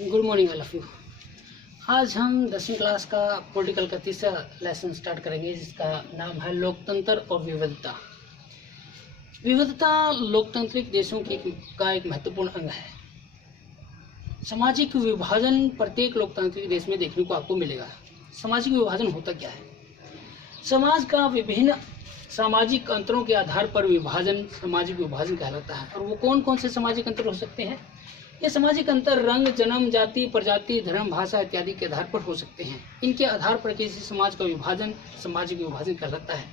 Good morning all of you. आज हम 10वीं क्लास का पॉलिटिकल का तीसरा लेसन स्टार्ट करेंगे, जिसका नाम है लोकतंत्र और विविधता। विविधता लोकतांत्रिक देशों का एक महत्वपूर्ण अंग है। सामाजिक विभाजन प्रत्येक लोकतांत्रिक देश में देखने को आपको मिलेगा। सामाजिक विभाजन होता क्या है? समाज का विभिन्न सामाजिक अंतरों के आधार पर विभाजन सामाजिक विभाजन कहलाता है। और वो कौन कौन से सामाजिक अंतर हो सकते हैं? ये सामाजिक अंतर रंग, जन्म, जाति, प्रजाति, धर्म, भाषा इत्यादि के आधार पर हो सकते हैं। इनके आधार पर किसी समाज का विभाजन सामाजिक विभाजन कहलाता है।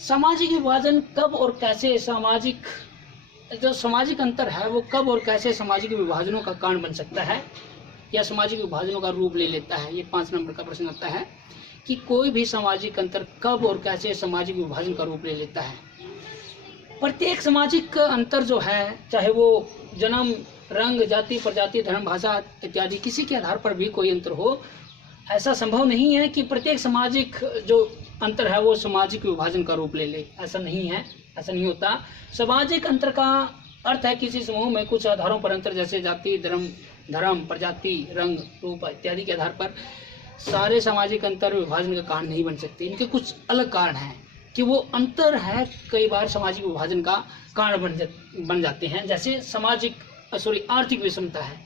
सामाजिक विभाजन कब और कैसे जो सामाजिक अंतर है वो कब और कैसे सामाजिक विभाजनों का कारण बन सकता है या सामाजिक विभाजनों का रूप ले लेता है? ये 5 नंबर का प्रश्न आता है कि कोई भी सामाजिक अंतर कब और कैसे सामाजिक विभाजन का रूप ले लेता है। प्रत्येक सामाजिक अंतर जो है, चाहे वो जन्म, रंग, जाति, प्रजाति, धर्म, भाषा इत्यादि किसी के आधार पर भी कोई अंतर हो, ऐसा संभव नहीं है कि प्रत्येक सामाजिक जो अंतर है वो सामाजिक विभाजन का रूप ले ले। ऐसा नहीं है, ऐसा नहीं होता। सामाजिक अंतर का अर्थ है किसी समूह में कुछ आधारों पर अंतर, जैसे जाति, धर्म, प्रजाति, रंग, रूप इत्यादि के आधार पर सारे सामाजिक अंतर विभाजन का कारण नहीं बन सकते। इनके कुछ अलग कारण हैं कि वो अंतर है कई बार सामाजिक विभाजन का कारण बन जाते हैं। जैसे आर्थिक विषमता है।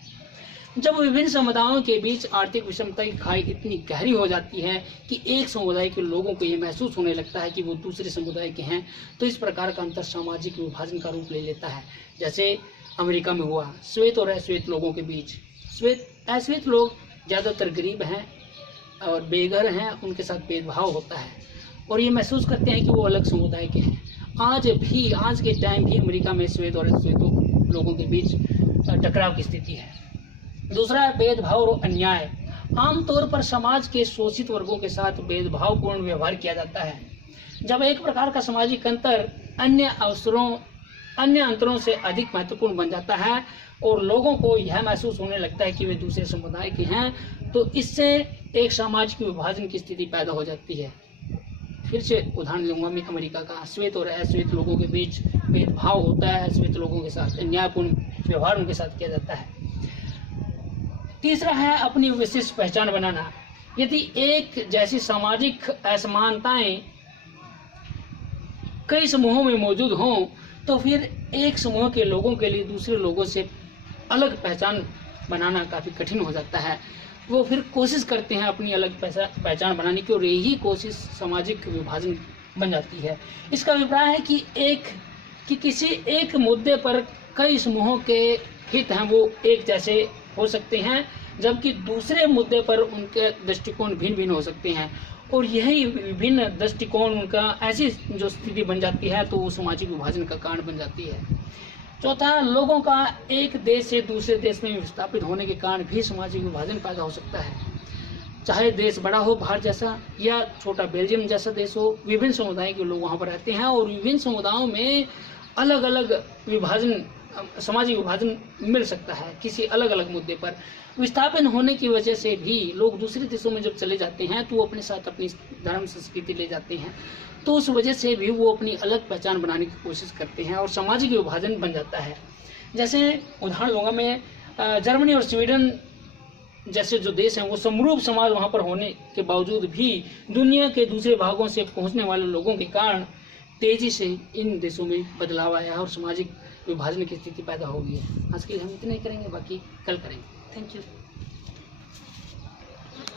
जब विभिन्न समुदायों के बीच आर्थिक विषमता की खाई इतनी गहरी हो जाती है कि एक समुदाय के लोगों को ये महसूस होने लगता है कि वो दूसरे समुदाय के हैं, तो इस प्रकार का अंतर सामाजिक विभाजन का रूप ले लेता है। जैसे अमेरिका में हुआ श्वेत और अश्वेत लोगों के बीच। अश्वेत लोग ज़्यादातर गरीब हैं और बेघर हैं, उनके साथ भेदभाव होता है और ये महसूस करते हैं कि वो अलग समुदाय के हैं। आज के टाइम भी अमेरिका में श्वेत और अश्वेत लोगों के बीच टकराव की स्थिति है। दूसरा है भेदभाव और अन्याय। आमतौर पर समाज के शोषित वर्गों के साथ भेदभावपूर्ण व्यवहार किया जाता है। जब एक प्रकार का सामाजिक अंतर अन्य अंतरों से अधिक महत्वपूर्ण बन जाता है और लोगों को यह महसूस होने लगता है कि वे दूसरे समुदाय के हैं, तो इससे एक सामाजिक विभाजन की स्थिति पैदा हो जाती है। फिर से उदाहरण लूंगा मैं अमेरिका का। श्वेत और अश्वेत लोगों के बीच भेदभाव होता है, श्वेत लोगों के साथ अन्यायपूर्ण व्यवहार उनके साथ किया जाता है। तीसरा है अपनी विशिष्ट पहचान बनाना। यदि एक जैसी सामाजिक असमानताएं कई समूहों में मौजूद हों, तो फिर एक समूह के लोगों के लिए दूसरे लोगों से अलग पहचान बनाना काफ़ी कठिन हो जाता है। वो फिर कोशिश करते हैं अपनी अलग पहचान बनाने की, और यही कोशिश सामाजिक विभाजन बन जाती है। इसका अभिप्राय है कि किसी एक मुद्दे पर कई समूहों के हित हैं वो एक जैसे हो सकते हैं, जबकि दूसरे मुद्दे पर उनके दृष्टिकोण भिन्न भिन्न हो सकते हैं, और यही विभिन्न दृष्टिकोण उनका ऐसी जो स्थिति बन जाती है तो वो सामाजिक विभाजन का कारण बन जाती है। चौथा, लोगों का एक देश से दूसरे देश में विस्थापित होने के कारण भी सामाजिक विभाजन पैदा हो सकता है। चाहे देश बड़ा हो भारत जैसा या छोटा बेल्जियम जैसा देश हो, विभिन्न समुदाय के लोग वहाँ पर रहते हैं और विभिन्न समुदायों में अलग अलग सामाजिक विभाजन मिल सकता है। किसी अलग अलग मुद्दे पर विस्थापन होने की वजह से भी लोग दूसरे देशों में जब चले जाते हैं तो वो अपने साथ अपनी धर्म संस्कृति ले जाते हैं, तो उस वजह से भी वो अपनी अलग पहचान बनाने की कोशिश करते हैं और सामाजिक विभाजन बन जाता है। जैसे उदाहरण लूँगा मैं, जर्मनी और स्वीडन जैसे जो देश हैं वो समरूप समाज वहाँ पर होने के बावजूद भी दुनिया के दूसरे भागों से पहुँचने वाले लोगों के कारण तेज़ी से इन देशों में बदलाव आया है और सामाजिक विभाजन की स्थिति पैदा हो गई है। आज के लिए हम इतना ही करेंगे, बाकी कल करेंगे। Thank you.